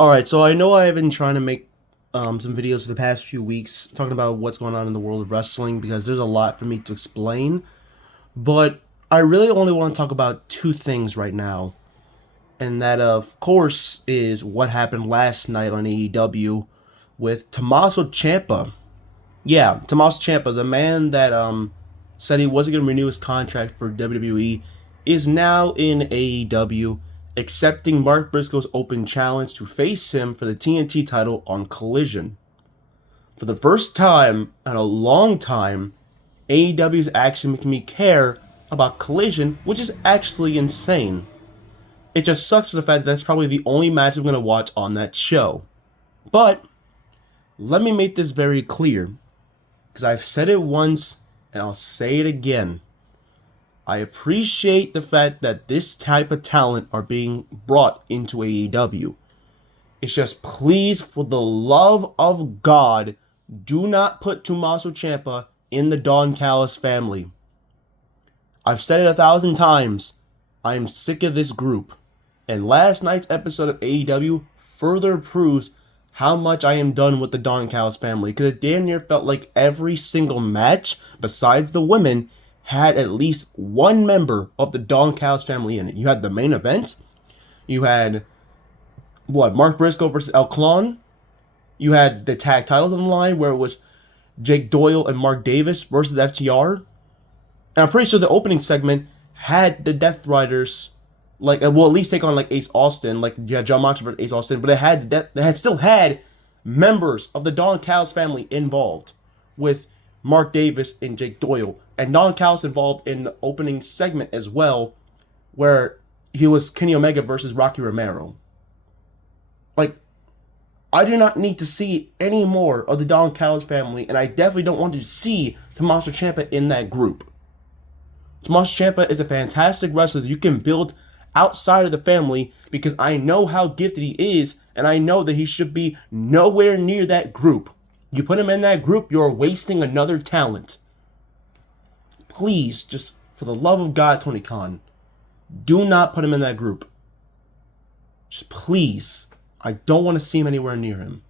All right, so I know I've been trying to make some videos for the past few weeks talking about what's going on in the world of wrestling because there's a lot for me to explain, but I really only want to talk about two things right now, and that, of course, is what happened last night on AEW with Tommaso Ciampa. Yeah, Tommaso Ciampa, the man that said he wasn't going to renew his contract for WWE, is now in AEW, accepting Mark Briscoe's open challenge to face him for the TNT title on Collision. For the first time in a long time, AEW is actually making me care about Collision, which is actually insane. It just sucks for the fact that that's probably the only match I'm going to watch on that show. But let me make this very clear, because I've said it once and I'll say it again. I appreciate the fact that this type of talent are being brought into AEW. It's just, please, for the love of God, do not put Tommaso Ciampa in the Don Callis family. I've said it 1,000 times. I am sick of this group. And last night's episode of AEW further proves how much I am done with the Don Callis family, because it damn near felt like every single match, besides the women, had at least one member of the Don Callis family in it. You had the main event, you had Mark Briscoe versus El Clon, you had the tag titles on the line where it was Jake Doyle and Mark Davis versus FTR, and I'm pretty sure the opening segment had the Death Riders, at least take on like Ace Austin, like you had John Moxley versus Ace Austin, but it had still had members of the Don Callis family involved, with Mark Davis and Jake Doyle, and Don Callis involved in the opening segment as well, where he was Kenny Omega versus Rocky Romero. Like, I do not need to see any more of the Don Callis family, and I definitely don't want to see Tommaso Ciampa in that group. Tommaso Ciampa is a fantastic wrestler that you can build outside of the family, because I know how gifted he is, and I know that he should be nowhere near that group. You put him in that group, you're wasting another talent. Please, just for the love of God, Tony Khan, do not put him in that group. Just please. I don't want to see him anywhere near him.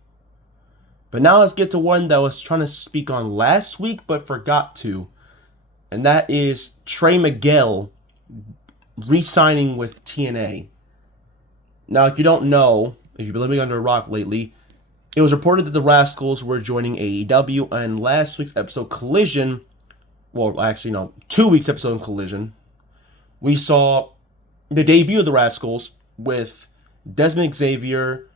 But now let's get to one that I was trying to speak on last week but forgot to. And that is Trey Miguel re-signing with TNA. Now, if you don't know, if you've been living under a rock lately, it was reported that the Rascals were joining AEW, and last week's episode Collision, 2 weeks episode Collision, we saw the debut of the Rascals with Desmond Xavier,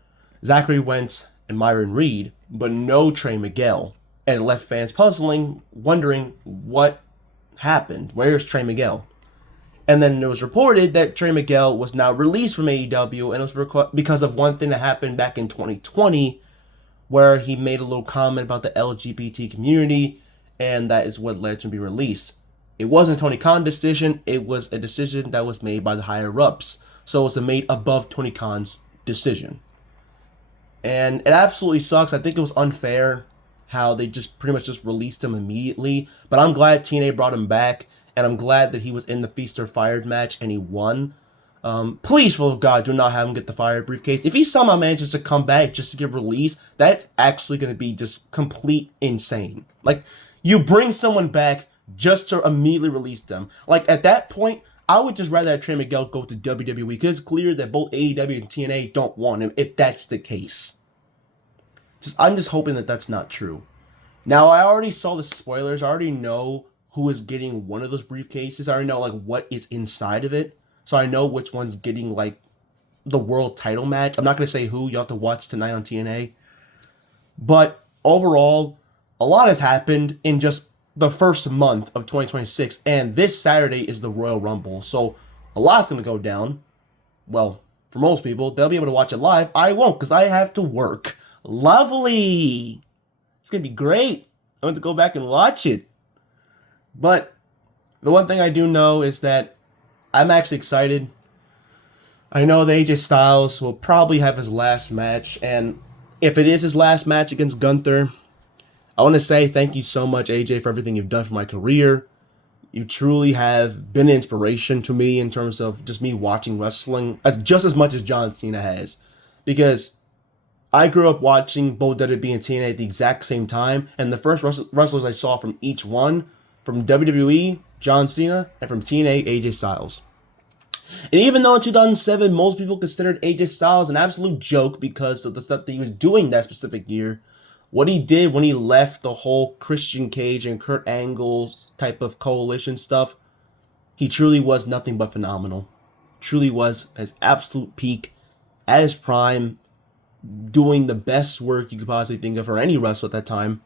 Zachary Wentz, and Myron Reed, but no Trey Miguel. And it left fans puzzling, wondering what happened. Where's Trey Miguel? And then it was reported that Trey Miguel was now released from AEW, and it was because of one thing that happened back in 2020, where he made a little comment about the LGBT community, and that is what led to him being released. It wasn't a Tony Khan decision, it was a decision that was made by the higher-ups. So it was made above Tony Khan's decision. And it absolutely sucks. I think it was unfair how they just pretty much just released him immediately. But I'm glad TNA brought him back, and I'm glad that he was in the Feast or Fired match and he won. Please, for God, do not have him get the Fire briefcase. If he somehow manages to come back just to get released, that's actually going to be just complete insane. Like, you bring someone back just to immediately release them. Like, at that point, I would just rather have Trey Miguel go to WWE, because it's clear that both AEW and TNA don't want him, if that's the case. I'm just hoping that that's not true. Now, I already saw the spoilers. I already know who is getting one of those briefcases. I already know, what is inside of it. So I know which one's getting, the world title match. I'm not going to say who. You'll have to watch tonight on TNA. But overall, a lot has happened in just the first month of 2026, and this Saturday is the Royal Rumble, so a lot's going to go down. Well, for most people, they'll be able to watch it live. I won't, because I have to work. Lovely! It's going to be great. I want to go back and watch it. But the one thing I do know is that I'm actually excited. I know that AJ Styles will probably have his last match, and if it is his last match against Gunther, I want to say thank you so much, AJ, for everything you've done for my career. You truly have been an inspiration to me in terms of just me watching wrestling just as much as John Cena has. Because I grew up watching both WWE and TNA at the exact same time, and the first wrestlers I saw from each one, from WWE, John Cena, and from TNA, AJ Styles. And even though in 2007, most people considered AJ Styles an absolute joke because of the stuff that he was doing that specific year, what he did when he left the whole Christian Cage and Kurt Angle type of coalition stuff, he truly was nothing but phenomenal. Truly was at his absolute peak, at his prime, doing the best work you could possibly think of for any wrestler at that time.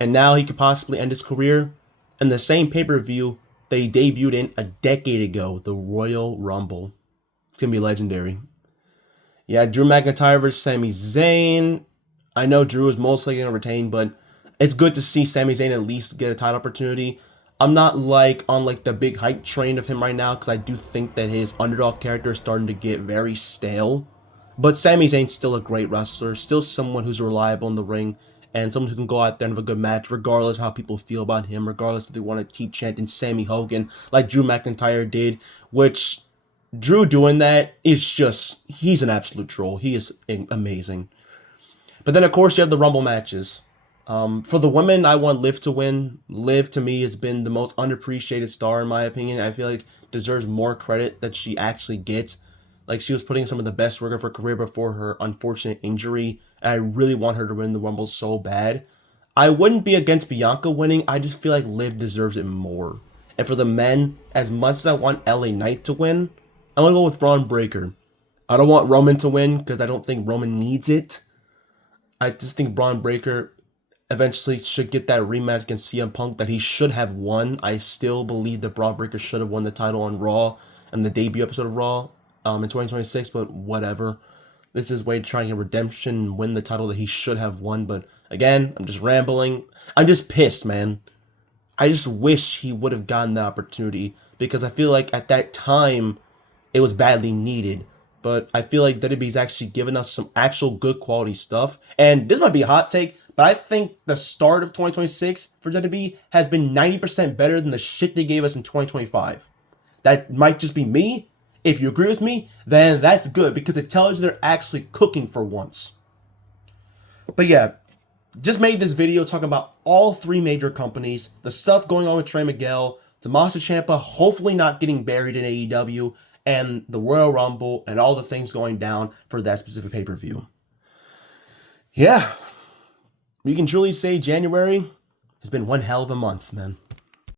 And now he could possibly end his career in the same pay-per-view that he debuted in a decade ago, the Royal Rumble. It's going to be legendary. Yeah, Drew McIntyre versus Sami Zayn. I know Drew is mostly going to retain, but it's good to see Sami Zayn at least get a title opportunity. I'm not on the big hype train of him right now because I do think that his underdog character is starting to get very stale. But Sami Zayn's still a great wrestler, still someone who's reliable in the ring, and someone who can go out there and have a good match regardless of how people feel about him, regardless if they want to keep chanting Sammy Hogan like Drew McIntyre did, which Drew doing that is just, he's an absolute troll. He is amazing. But then, of course, you have the Rumble matches. For the women, I want Liv to win. Liv, to me, has been the most underappreciated star, in my opinion. I feel like deserves more credit that she actually gets. Like, she was putting some of the best work of her career before her unfortunate injury, and I really want her to win the Rumble so bad. I wouldn't be against Bianca winning. I just feel like Liv deserves it more. And for the men, as much as I want LA Knight to win, I'm going to go with Braun Breaker. I don't want Roman to win because I don't think Roman needs it. I just think Braun Breaker eventually should get that rematch against CM Punk that he should have won. I still believe that Braun Breaker should have won the title on Raw and the debut episode of Raw in 2026, but whatever. This is Wade trying to get redemption and win the title that he should have won, but again, I'm just rambling. I'm just pissed, man. I just wish he would have gotten the opportunity because I feel like at that time it was badly needed. But I feel like WWE's actually given us some actual good quality stuff. And this might be a hot take, but I think the start of 2026 for WWE has been 90% better than the shit they gave us in 2025. That might just be me. If you agree with me, then that's good because it tells you they're actually cooking for once. But yeah, just made this video talking about all three major companies, the stuff going on with Trey Miguel, Tommaso Ciampa hopefully not getting buried in AEW, and the Royal Rumble, and all the things going down for that specific pay-per-view. Yeah, we can truly say January has been one hell of a month, man.